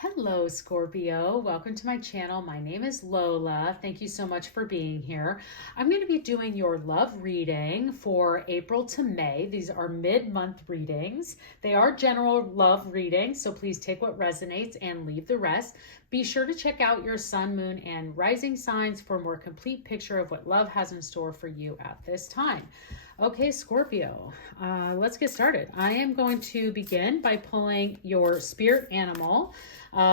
Hello, Scorpio. Welcome to my channel. My name is Lola. Thank you so much for being here. I'm going to be doing your love reading for April to May. These are mid-month readings. They are general love readings, so please take what resonates and leave the rest. Be sure to check out your sun, moon, and rising signs for a more complete picture of what love has in store for you at this time. Okay, Scorpio, let's get started. I am going to begin by pulling your spirit animal.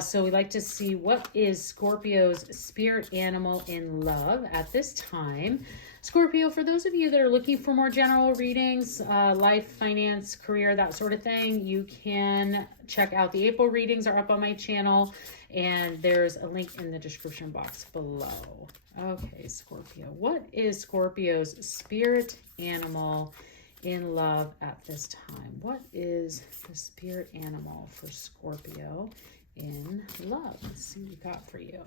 So we like to see what is Scorpio's spirit animal in love at this time. Scorpio, for those of you that are looking for more general readings, life, finance, career, that sort of thing, you can check out the April readings are up on my channel, and there's a link in the description box below. Okay, Scorpio, what is Scorpio's spirit animal in love at this time? What is the spirit animal for Scorpio in love? Let's see what we got for you.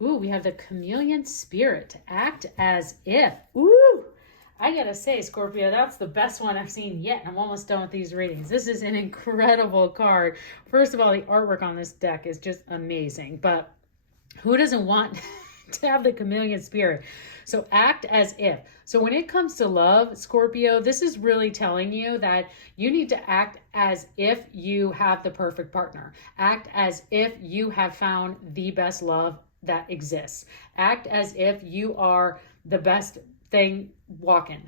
Ooh, we have the chameleon spirit. Act as if. Ooh, I gotta say, Scorpio, that's the best one I've seen yet. I'm almost done with these readings. This is an incredible card. First of all, the artwork on this deck is just amazing, but who doesn't want to have the chameleon spirit? So act as if. So when it comes to love, Scorpio, this is really telling you that you need to act as if you have the perfect partner. Act as if you have found the best love that exists. Act as if you are the best thing walking.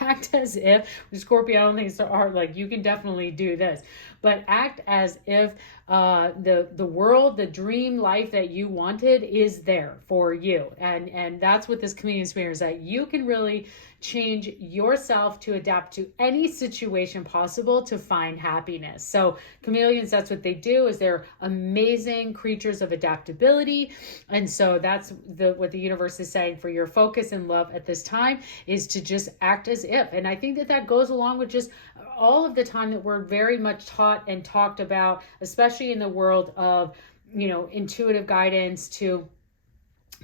Act as if, Scorpio, I don't think it's so hard, like you can definitely do this, but act as if the world, the dream life that you wanted is there for you. And that's what this chameleon spirit is, that you can really change yourself to adapt to any situation possible to find happiness. So chameleons, that's what they do, is they're amazing creatures of adaptability. And so that's what the universe is saying for your focus and love at this time, is to just act as if. And I think that goes along with just all of the time that we're very much taught and talked about, especially in the world of, intuitive guidance, to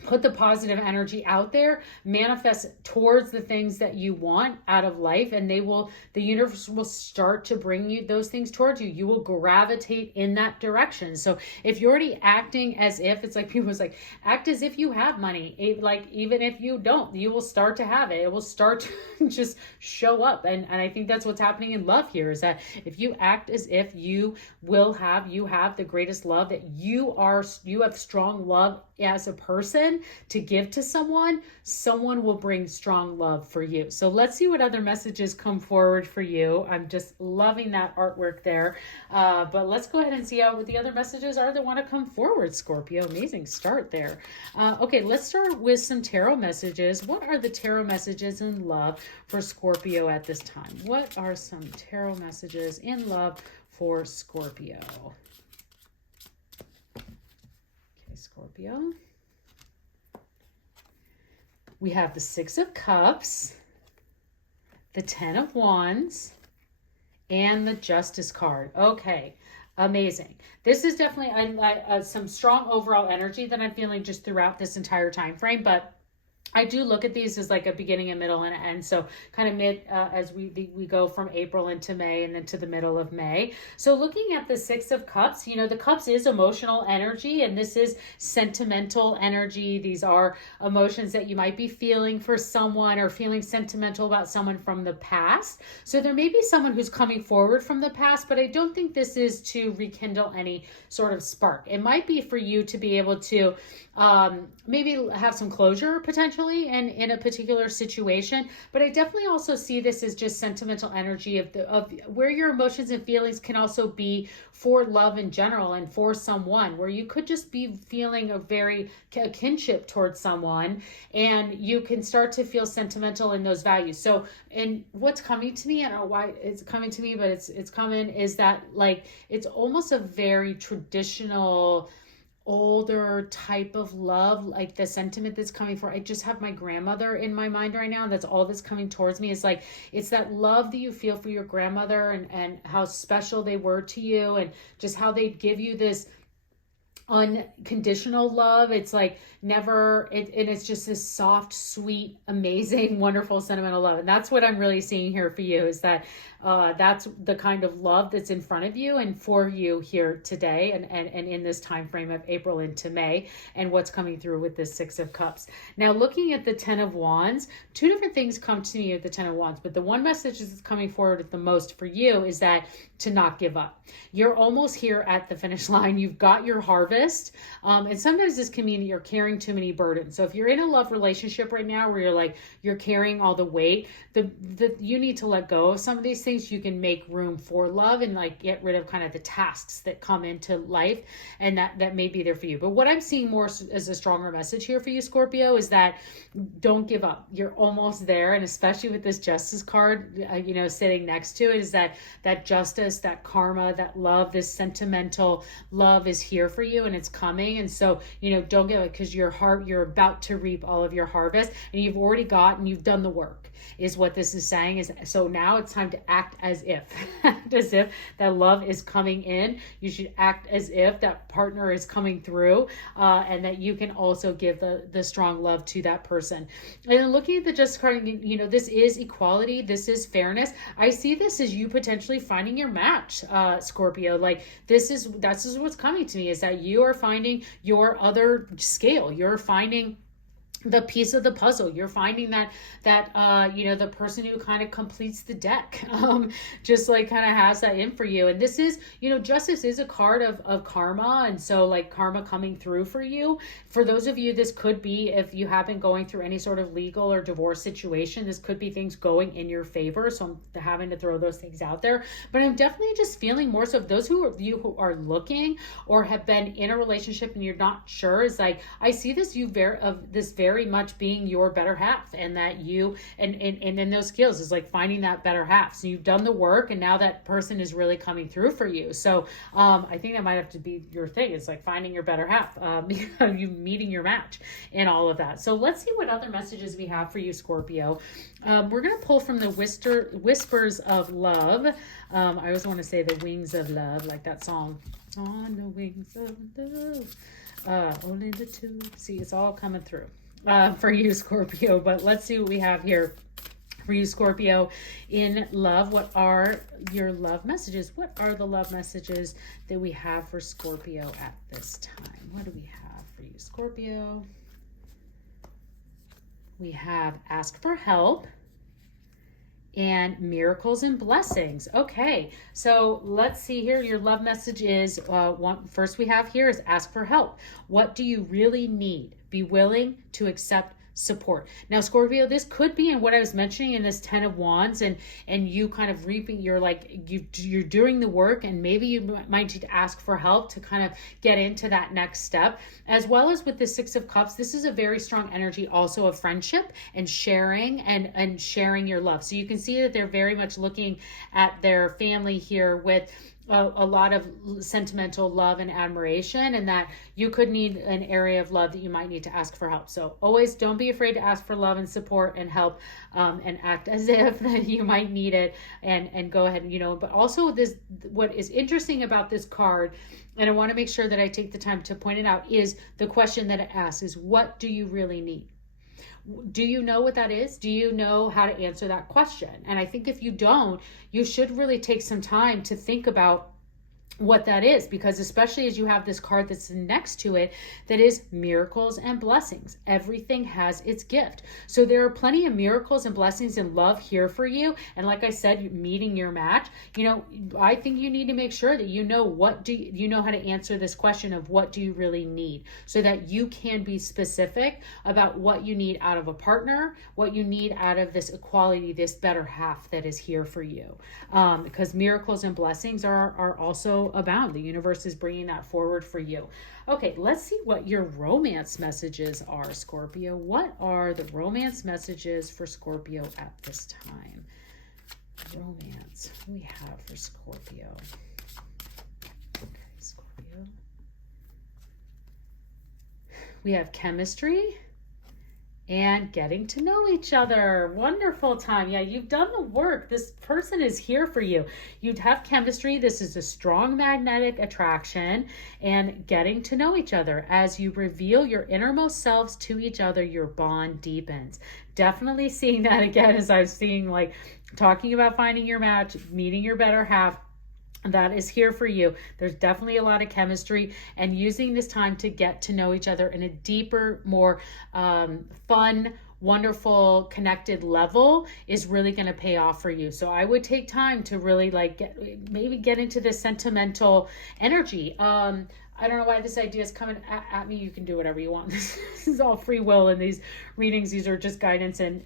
put the positive energy out there, manifest towards the things that you want out of life, and the universe will start to bring you those things towards you. You will gravitate in that direction. So if you're already acting as if, it's like people's like, act as if you have money. Like, even if you don't, you will start to have it. It will start to just show up. And I think that's what's happening in love here, is that if you act as if you have the greatest love, that you have strong love as a person to give to someone will bring strong love for you. So let's see what other messages come forward for you. I'm just loving that artwork there. But let's go ahead and see what the other messages are that want to come forward, Scorpio. Amazing start there. Okay, let's start with some tarot messages. What are the tarot messages in love for Scorpio at this time? What are some tarot messages in love for Scorpio? Okay, Scorpio. We have the Six of Cups, the Ten of Wands, and the Justice card. Okay, amazing. This is definitely some strong overall energy that I'm feeling just throughout this entire time frame, but I do look at these as like a beginning, a middle, and an end. So kind of mid as we go from April into May, and then to the middle of May. So looking at the Six of Cups, the cups is emotional energy, and this is sentimental energy. These are emotions that you might be feeling for someone, or feeling sentimental about someone from the past. So there may be someone who's coming forward from the past, but I don't think this is to rekindle any sort of spark. It might be for you to be able to maybe have some closure potentially in a particular situation, but I definitely also see this as just sentimental energy of where your emotions and feelings can also be for love in general, and for someone where you could just be feeling a kinship towards someone, and you can start to feel sentimental in those values. So, and what's coming to me, I don't know why it's coming to me, but it's coming, is that like it's almost a very traditional, older type of love, like the sentiment that's coming for. I just have my grandmother in my mind right now. That's all that's coming towards me. Is like, it's that love that you feel for your grandmother, and how special they were to you, and just how they give you this unconditional love. It's like never, and it's just this soft, sweet, amazing, wonderful, sentimental love. And that's what I'm really seeing here for you, is that that's the kind of love that's in front of you and for you here today, and in this time frame of April into May, and what's coming through with this Six of Cups. Now, looking at the Ten of Wands, two different things come to me at the Ten of Wands, but the one message that's coming forward the most for you is that to not give up. You're almost here at the finish line. You've got your harvest. And sometimes this can mean that you're carrying too many burdens. So if you're in a love relationship right now where you're carrying all the weight, you need to let go of some of these things. You can make room for love and get rid of kind of the tasks that come into life, and that may be there for you. But what I'm seeing more as a stronger message here for you, Scorpio, is that don't give up. You're almost there. And especially with this Justice card, sitting next to it, is that justice, that karma, that love, this sentimental love is here for you, and it's coming. And so, don't give it, because you're about to reap all of your harvest, and you've already you've done the work, is what this is saying. So now it's time to act as if as if that love is coming in. You should act as if that partner is coming through, and that you can also give the strong love to that person. And then looking at the Justice card, this is equality, this is fairness. I see this as you potentially finding your match, Scorpio. This is what's coming to me, is that you are finding your other scale. You're finding the piece of the puzzle. You're finding that the person who kind of completes the deck, just kind of has that in for you. And this is, justice is a card of karma. And so karma coming through for you. For those of you, this could be, if you have been going through any sort of legal or divorce situation, this could be things going in your favor. So I'm having to throw those things out there, but I'm definitely just feeling more so of those who are looking or have been in a relationship and you're not sure, is I see this very much being your better half, and that you and in those skills is finding that better half. So you've done the work, and now that person is really coming through for you. So I think that might have to be your thing. It's finding your better half, you meeting your match in all of that. So let's see what other messages we have for you, Scorpio. We're going to pull from the Whispers of Love. I always want to say the Wings of Love, like that song, on the wings of love, only the two. See, it's all coming through for you, Scorpio. But let's see what we have here for you, Scorpio, in love. What are your love messages? What are the love messages that we have for Scorpio at this time? What do we have for you, Scorpio? We have ask for help and miracles and blessings. Okay, so let's see here. Your love message is, first we have here is ask for help. What do you really need? Be willing to accept support. Now, Scorpio, this could be in what I was mentioning in this 10 of Wands, and you kind of reaping, you're doing the work, and maybe you might need to ask for help to kind of get into that next step. As well as with the 6 of Cups, this is a very strong energy also of friendship and sharing and sharing your love. So you can see that they're very much looking at their family here with a lot of sentimental love and admiration, and that you could need an area of love that you might need to ask for help. So always don't be afraid to ask for love and support and help, and act as if you might need it, and go ahead and, but also what is interesting about this card, and I want to make sure that I take the time to point it out, is the question that it asks is, what do you really need? Do you know what that is? Do you know how to answer that question? And I think if you don't, you should really take some time to think about what that is, because especially as you have this card that's next to it that is miracles and blessings. Everything has its gift. So there are plenty of miracles and blessings and love here for you. And like I said, meeting your match, I think you need to make sure that you know how to answer this question of what do you really need, so that you can be specific about what you need out of a partner, what you need out of this equality, this better half that is here for you. Because miracles and blessings are also abound. The universe is bringing that forward for you. Okay, let's see what your romance messages are, Scorpio. What are the romance messages for Scorpio at this time? Romance, what do we have for Scorpio? Okay, Scorpio. We have chemistry and getting to know each other. Wonderful time. Yeah, you've done the work. This person is here for you. You'd have chemistry. This is a strong magnetic attraction, and getting to know each other. As you reveal your innermost selves to each other, your bond deepens. Definitely seeing that again as I was seeing, like, talking about finding your match, meeting your better half. That is here for you. There's definitely a lot of chemistry, and using this time to get to know each other in a deeper, more fun, wonderful, connected level is really going to pay off for you. So I would take time to really maybe get into this sentimental energy. I don't know why this idea is coming at me. You can do whatever you want. This is all free will in these readings. These are just guidance and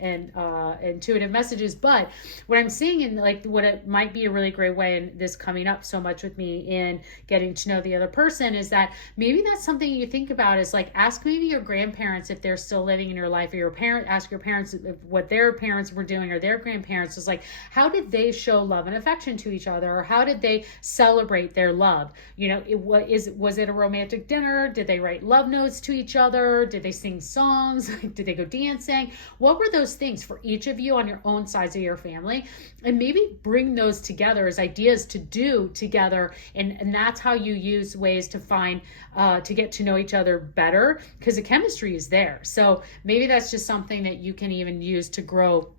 intuitive messages. But what I'm seeing, in like what it might be a really great way, and this coming up so much with me in getting to know the other person, is that maybe that's something you think about, is like, ask maybe your grandparents if they're still living in your life, or ask your parents what their parents were doing, or their grandparents. Is like, how did they show love and affection to each other, or how did they celebrate their love? You know, was it a romantic dinner? Did they write love notes to each other? Did they sing songs? Did they go dancing? What were those things for each of you on your own sides of your family? And maybe bring those together as ideas to do together. And that's how you use ways to find, to get to know each other better, because the chemistry is there. So maybe that's just something that you can even use to grow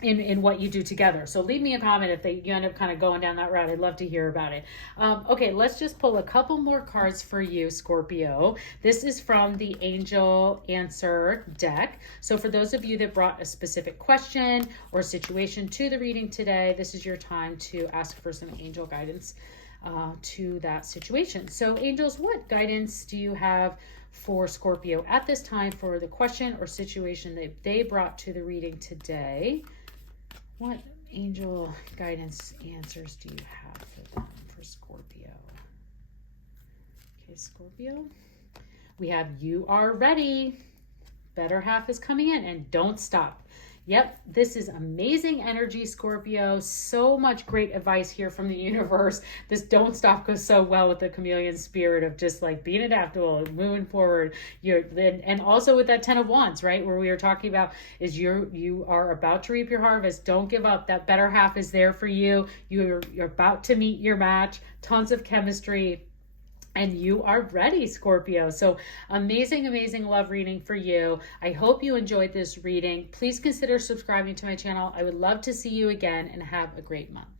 in what you do together. So leave me a comment if you end up kind of going down that route. I'd love to hear about it. Okay, let's just pull a couple more cards for you, Scorpio. This is from the Angel Answer deck. So for those of you that brought a specific question or situation to the reading today, this is your time to ask for some angel guidance to that situation. So angels, what guidance do you have for Scorpio at this time for the question or situation that they brought to the reading today? What angel guidance answers do you have for them, for Scorpio? Okay, Scorpio, we have you are ready. Better half is coming in, and don't stop. Yep, this is amazing energy, Scorpio. So much great advice here from the universe. This don't stop goes so well with the chameleon spirit of just like being adaptable and moving forward. And also with that 10 of Wands, right? Where we were talking about is you are about to reap your harvest. Don't give up. That better half is there for you. You're about to meet your match. Tons of chemistry. And you are ready, Scorpio. So amazing, amazing love reading for you. I hope you enjoyed this reading. Please consider subscribing to my channel. I would love to see you again, and have a great month.